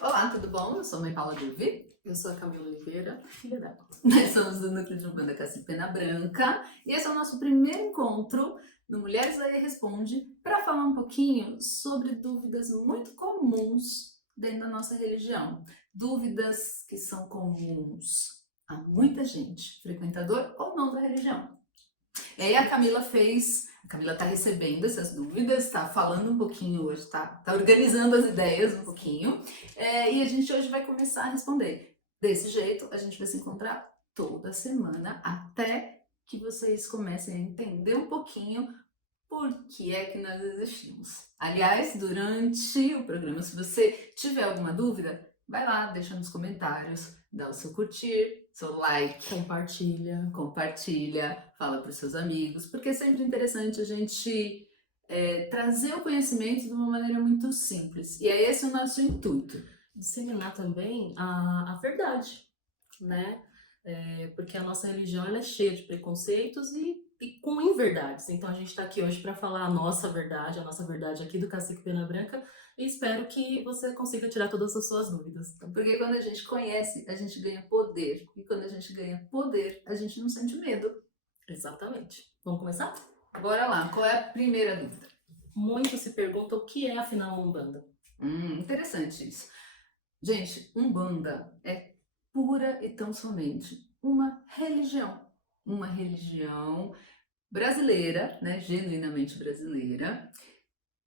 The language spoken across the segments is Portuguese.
Olá, tudo bom? Eu sou a mãe Paula Duvi. Eu sou a Camila Oliveira, filha dela. Nós somos do Núcleo de Umbanda Cacique Pena Branca e esse é o nosso primeiro encontro no Mulheres Aí Responde para falar um pouquinho sobre dúvidas muito comuns dentro da nossa religião. Dúvidas que são comuns a muita gente, frequentador ou não da religião. E aí a Camila está recebendo essas dúvidas, está falando um pouquinho hoje, está organizando as ideias um pouquinho, e a gente hoje vai começar a responder. Desse jeito, a gente vai se encontrar toda semana, até que vocês comecem a entender um pouquinho por que é que nós existimos. Aliás, durante o programa, se você tiver alguma dúvida, vai lá, deixa nos comentários, dá o seu curtir, seu like, compartilha, fala para os seus amigos, porque é sempre interessante a gente trazer o conhecimento de uma maneira muito simples. E é esse o nosso intuito. Disseminar também a verdade, né? Porque a nossa religião ela é cheia de preconceitos e com inverdades. Então a gente está aqui hoje para falar a nossa verdade aqui do Cacique Pena Branca, e espero que você consiga tirar todas as suas dúvidas. Porque quando a gente conhece, a gente ganha poder. E quando a gente ganha poder, a gente não sente medo. Exatamente. Vamos começar? Bora lá, qual é a primeira dúvida? Muitos se perguntam o que é afinal Umbanda. Interessante isso. Gente, Umbanda é pura e tão somente uma religião. Uma religião brasileira, né, genuinamente brasileira,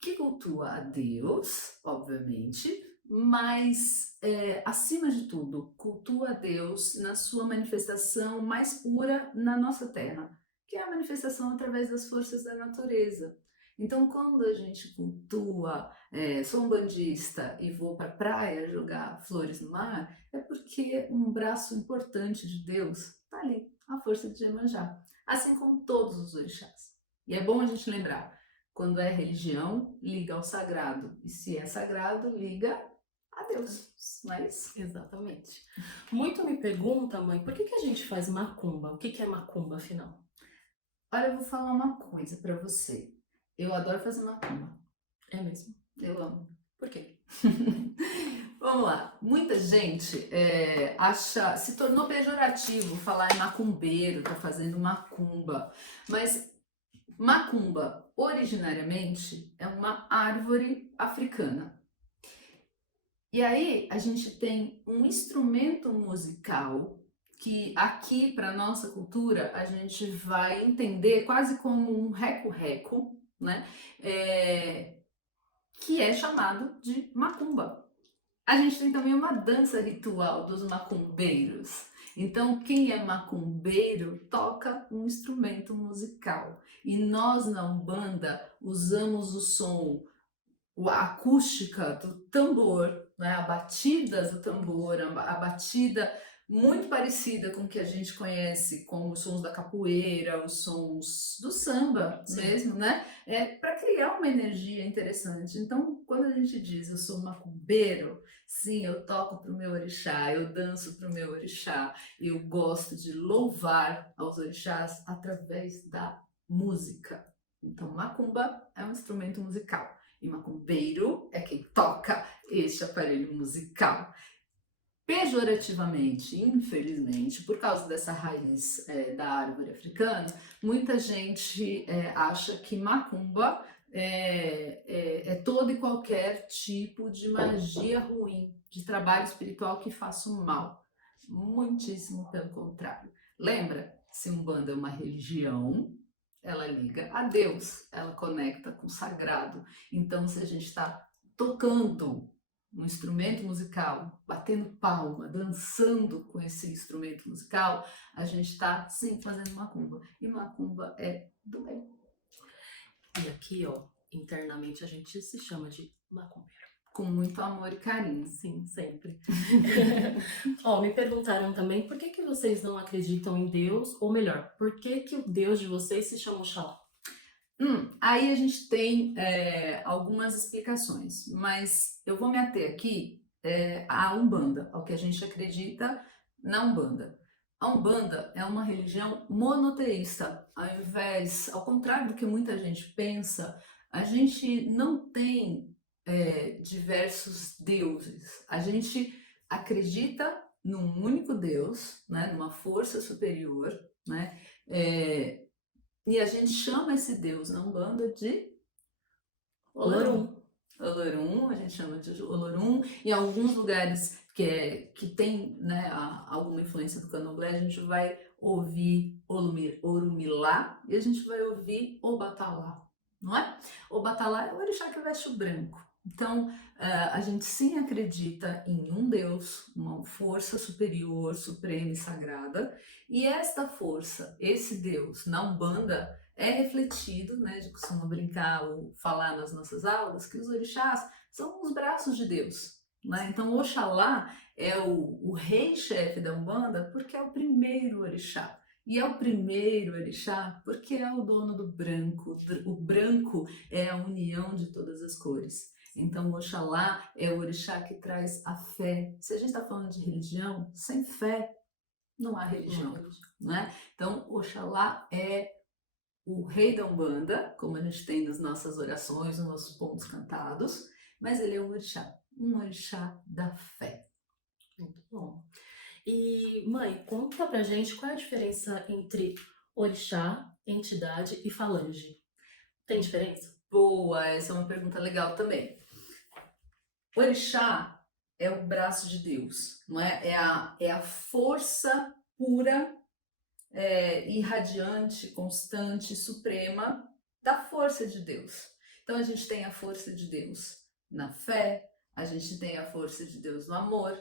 que cultua a Deus, obviamente, mas, acima de tudo, cultua a Deus na sua manifestação mais pura na nossa terra, que é a manifestação através das forças da natureza. Então, quando a gente cultua, sou umbandista e vou para a praia jogar flores no mar, é porque um braço importante de Deus está ali, a força de Iemanjá, assim como todos os orixás. E é bom a gente lembrar, quando é religião, liga ao sagrado. E se é sagrado, liga a Deus. Não é isso? Exatamente. Muito me pergunta, mãe, por que a gente faz macumba? O que é macumba, afinal? Olha, eu vou falar uma coisa pra você. Eu adoro fazer macumba. É mesmo? Eu amo. Por quê? Vamos lá. Muita gente se tornou pejorativo falar em macumbeiro, tá fazendo macumba. Mas macumba, originariamente, é uma árvore africana. E aí a gente tem um instrumento musical que aqui para nossa cultura a gente vai entender quase como um reco-reco, né? Que é chamado de macumba. A gente tem também uma dança ritual dos macumbeiros. Então, quem é macumbeiro toca um instrumento musical. E nós na Umbanda usamos o som, a acústica do tambor, né? A batida do tambor, a batida muito parecida com o que a gente conhece como os sons da capoeira, os sons do samba. Sim. Mesmo, né? Para criar uma energia interessante. Então, quando a gente diz eu sou macumbeiro, sim, eu toco para o meu orixá, eu danço para o meu orixá, eu gosto de louvar aos orixás através da música. Então, macumba é um instrumento musical. E macumbeiro é quem toca este aparelho musical. Pejorativamente, infelizmente, por causa dessa raiz da árvore africana, muita gente acha que macumba é todo e qualquer tipo de magia ruim, de trabalho espiritual que faça um mal. Muitíssimo pelo contrário. Lembra? Se Umbanda é uma religião, ela liga a Deus, ela conecta com o sagrado. Então, se a gente está tocando um instrumento musical, batendo palma, dançando com esse instrumento musical, a gente está sim fazendo macumba. E macumba é do bem. E aqui, ó, internamente a gente se chama de macumbeiro. Com muito amor e carinho. Sim, sempre. Ó, me perguntaram também por que vocês não acreditam em Deus, ou melhor, por que o Deus de vocês se chama Oxalá? Aí a gente tem algumas explicações, mas eu vou me ater aqui à Umbanda, ao que a gente acredita na Umbanda. A Umbanda é uma religião monoteísta, ao contrário do que muita gente pensa, a gente não tem diversos deuses. A gente acredita num único Deus, né, numa força superior, né, e a gente chama esse Deus na Umbanda de Olorum. Olorum, a gente chama de Olorum. Em alguns lugares que tem, né, alguma influência do candomblé, a gente vai ouvir Orumilá e a gente vai ouvir Obatalá, não é? Obatalá é o orixá que veste o branco. Então, a gente sim acredita em um Deus, uma força superior, suprema e sagrada, e esta força, esse Deus, na Umbanda, é refletido, né, a gente costuma brincar ou falar nas nossas aulas, que os orixás são os braços de Deus, né? Então, Oxalá é o rei-chefe da Umbanda porque é o primeiro orixá. E é o primeiro orixá porque é o dono do branco. O branco é a união de todas as cores. Então, Oxalá é o orixá que traz a fé. Se a gente está falando de religião, sem fé não há religião, né? Então, Oxalá é o rei da Umbanda, como a gente tem nas nossas orações, nos nossos pontos cantados, mas ele é um orixá da fé. Muito bom. E, mãe, conta pra gente qual é a diferença entre orixá, entidade e falange. Tem diferença? Boa, essa é uma pergunta legal também. O orixá é o braço de Deus, não é? É a força pura, irradiante, constante, suprema da força de Deus. Então a gente tem a força de Deus na fé, a gente tem a força de Deus no amor,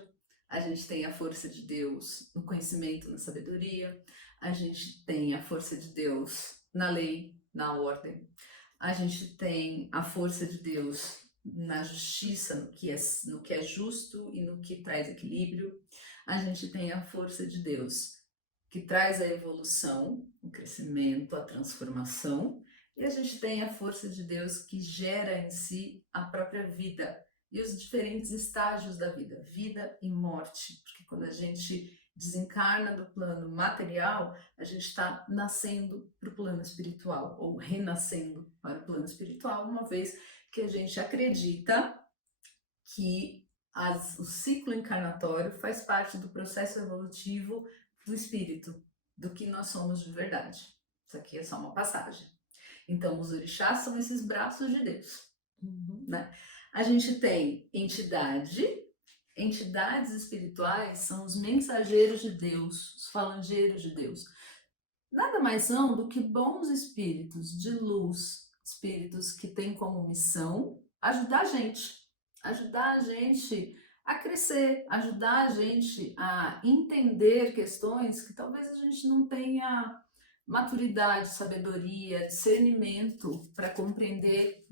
a gente tem a força de Deus no conhecimento, na sabedoria, a gente tem a força de Deus na lei, na ordem, a gente tem a força de Deus na justiça, no que é justo e no que traz equilíbrio, a gente tem a força de Deus que traz a evolução, o crescimento, a transformação, e a gente tem a força de Deus que gera em si a própria vida e os diferentes estágios da vida e morte, porque quando a gente desencarna do plano material, a gente está nascendo para o plano espiritual, ou renascendo para o plano espiritual, uma vez que a gente acredita que o ciclo encarnatório faz parte do processo evolutivo do espírito, do que nós somos de verdade. Isso aqui é só uma passagem. Então, os orixás são esses braços de Deus. Né? A gente tem entidades espirituais são os mensageiros de Deus, os falangeiros de Deus. Nada mais são do que bons espíritos de luz, espíritos que têm como missão ajudar a gente a crescer, ajudar a gente a entender questões que talvez a gente não tenha maturidade, sabedoria, discernimento para compreender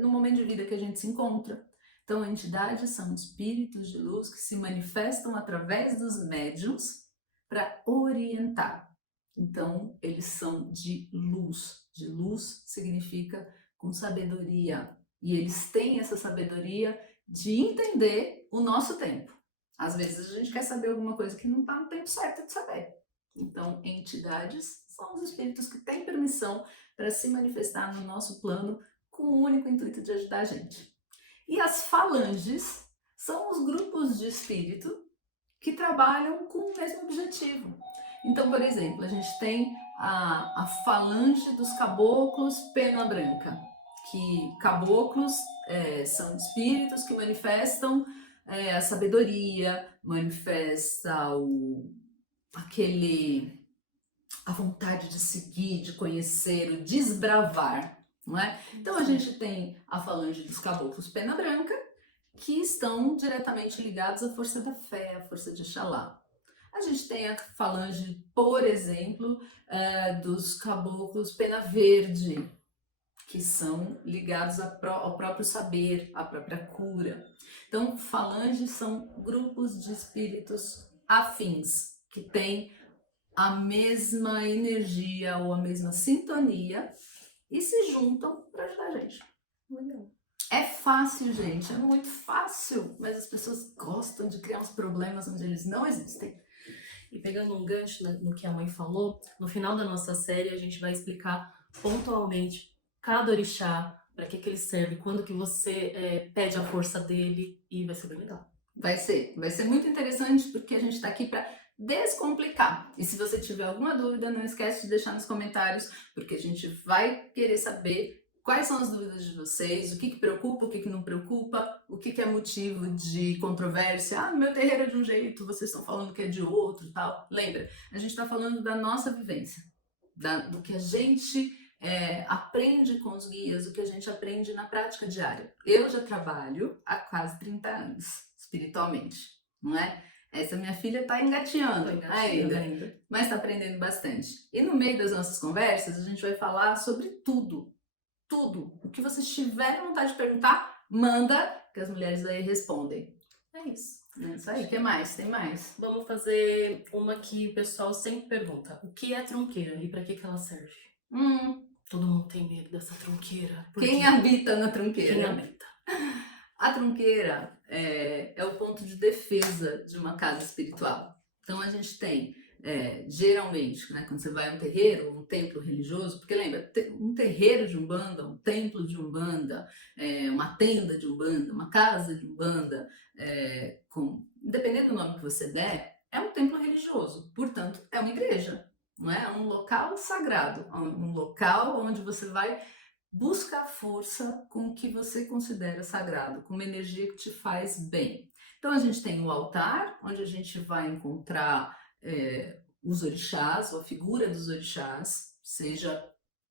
no momento de vida que a gente se encontra. Então, entidades são espíritos de luz que se manifestam através dos médiuns para orientar. Então, eles são de luz. De luz significa com sabedoria. E eles têm essa sabedoria de entender o nosso tempo. Às vezes a gente quer saber alguma coisa que não está no tempo certo de saber. Então, entidades são os espíritos que têm permissão para se manifestar no nosso plano com o único intuito de ajudar a gente. E as falanges são os grupos de espírito que trabalham com o mesmo objetivo. Então, por exemplo, a gente tem a falange dos caboclos pena branca, que caboclos são espíritos que manifestam a sabedoria, manifesta a vontade de seguir, de conhecer, o desbravar, não é? Então a gente tem a falange dos caboclos pena branca, que estão diretamente ligados à força da fé, à força de Oxalá. A gente tem a falange, por exemplo, dos caboclos pena verde, que são ligados ao próprio saber, à própria cura. Então, falanges são grupos de espíritos afins, que têm a mesma energia ou a mesma sintonia e se juntam para ajudar a gente. Legal. É fácil, gente, é muito fácil, mas as pessoas gostam de criar uns problemas onde eles não existem. E pegando um gancho no que a mãe falou, no final da nossa série a gente vai explicar pontualmente cada orixá, Para que ele serve, quando que você pede a força dele, e vai ser bem legal. Vai ser muito interessante porque a gente está aqui para descomplicar. E se você tiver alguma dúvida, não esquece de deixar nos comentários, porque a gente vai querer saber quais são as dúvidas de vocês, o que preocupa, o que não preocupa, o que é motivo de controvérsia. Ah, meu terreiro é de um jeito, vocês estão falando que é de outro, tal. Lembra, a gente está falando da nossa vivência, do que a gente aprende com os guias, o que a gente aprende na prática diária. Eu já trabalho há quase 30 anos, espiritualmente, não é? Essa minha filha está engateando ainda, mas está aprendendo bastante. E no meio das nossas conversas, a gente vai falar sobre tudo. Tudo. O que vocês tiverem vontade de perguntar, manda, que as mulheres aí respondem. É isso. É isso aí. O que mais? Tem mais? Vamos fazer uma que o pessoal sempre pergunta. O que é tronqueira e para que ela serve? Todo mundo tem medo dessa tronqueira. Quem habita na tronqueira? Quem habita? A tronqueira é o ponto de defesa de uma casa espiritual. Então a gente tem, geralmente, né, quando você vai a um terreiro, um templo religioso, porque lembra, um terreiro de Umbanda, um templo de Umbanda, uma tenda de Umbanda, uma casa de Umbanda, independente do nome que você der, é um templo religioso, portanto é uma igreja. Não é? Um local sagrado, um local onde você vai buscar força com o que você considera sagrado, com uma energia que te faz bem. Então a gente tem o altar, onde a gente vai encontrar os orixás, ou a figura dos orixás, seja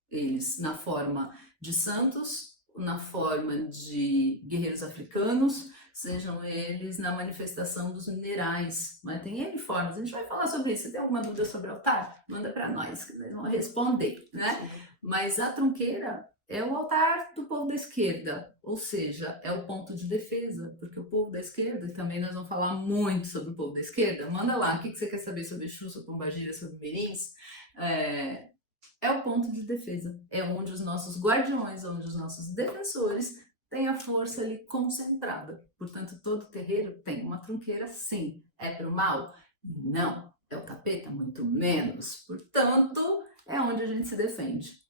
eles na forma de santos, na forma de guerreiros africanos, sejam eles na manifestação dos minerais, mas tem N formas, a gente vai falar sobre isso. Se tem alguma dúvida sobre o altar, manda para nós, que nós vamos responder, né? Mas a tronqueira é o altar do povo da esquerda, ou seja, é o ponto de defesa, porque o povo da esquerda, e também nós vamos falar muito sobre o povo da esquerda, manda lá, o que você quer saber sobre Exu, sobre Pombagira, sobre Mirins, é o ponto de defesa, é onde os nossos guardiões, onde os nossos defensores têm a força ali concentrada. Portanto, todo terreiro tem uma tronqueira, sim. É pro mal? Não. É o capeta? Muito menos. Portanto, é onde a gente se defende.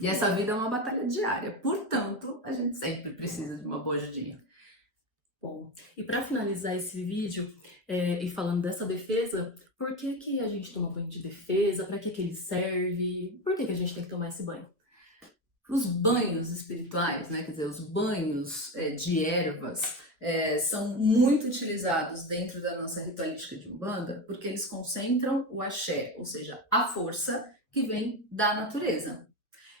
E essa vida é uma batalha diária. Portanto, a gente sempre precisa de uma boa ajudinha. Bom, e para finalizar esse vídeo, e falando dessa defesa, por que a gente toma banho de defesa? Para que ele serve? Por que a gente tem que tomar esse banho? Os banhos espirituais, né, quer dizer, os banhos de ervas, são muito utilizados dentro da nossa ritualística de Umbanda, porque eles concentram o axé, ou seja, a força que vem da natureza.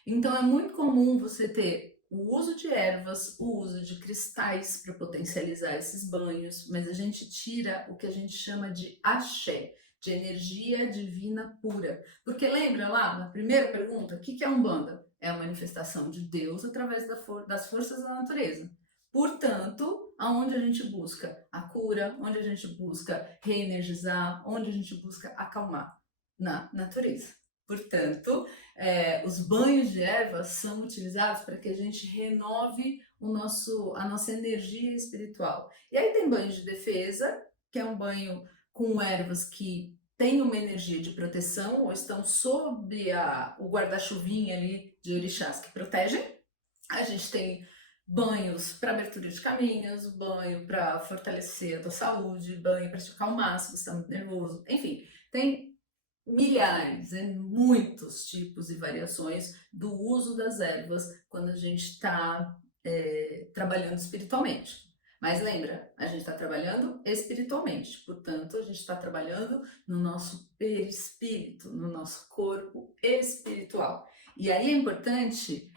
Então é muito comum você ter o uso de ervas, o uso de cristais para potencializar esses banhos, mas a gente tira o que a gente chama de axé, de energia divina pura. Porque lembra lá, na primeira pergunta, o que é Umbanda? É a manifestação de Deus através das forças da natureza. Portanto, aonde a gente busca a cura, onde a gente busca reenergizar, onde a gente busca acalmar? Na natureza. Portanto, os banhos de ervas são utilizados para que a gente renove a nossa energia espiritual. E aí tem banho de defesa, que é um banho com ervas que têm uma energia de proteção ou estão sob o guarda-chuvinha ali de orixás que protegem. A gente tem banhos para abertura de caminhos, banho para fortalecer a tua saúde, banho para te acalmar se você está muito nervoso. Enfim, tem milhares, muitos tipos e variações do uso das ervas quando a gente está trabalhando espiritualmente. Mas lembra, a gente está trabalhando espiritualmente, portanto, a gente está trabalhando no nosso perispírito, no nosso corpo espiritual. E aí é importante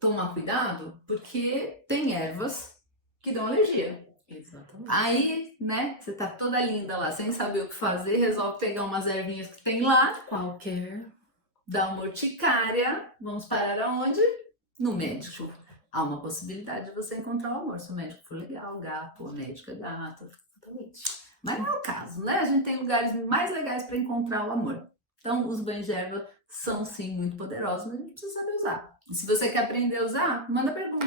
tomar cuidado, porque tem ervas que dão alergia. Exatamente. Aí, né, você tá toda linda lá, sem saber o que fazer, resolve pegar umas ervinhas que tem lá. Qualquer. Dá uma urticária. Vamos parar aonde? No médico. Há uma possibilidade de você encontrar o amor. Se o médico for legal, gato, a médica é gato. Exatamente. Mas não é o caso, né? A gente tem lugares mais legais para encontrar o amor. Então, os banhos de erva são, sim, muito poderosos, mas a gente precisa saber usar. E se você quer aprender a usar, manda pergunta.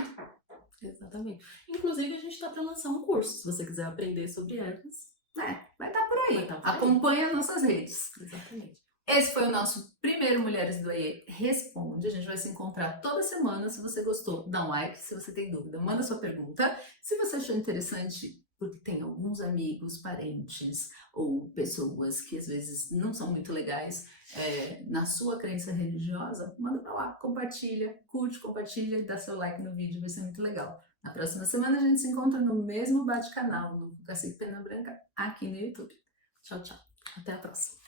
Exatamente. Inclusive, a gente está para lançar um curso, se você quiser aprender sobre ervas. Vai estar por aí. Vai tá por aí. Acompanha as nossas redes. Exatamente. Esse foi o nosso primeiro Mulheres do AIE Responde. A gente vai se encontrar toda semana. Se você gostou, dá um like. Se você tem dúvida, manda sua pergunta. Se você achou interessante, porque tem alguns amigos, parentes ou pessoas que às vezes não são muito legais na sua crença religiosa, manda pra lá, compartilha, curte, compartilha, dá seu like no vídeo, vai ser muito legal. Na próxima semana a gente se encontra no mesmo bate-canal, no Cacique Pena Branca, aqui no YouTube. Tchau, tchau. Até a próxima.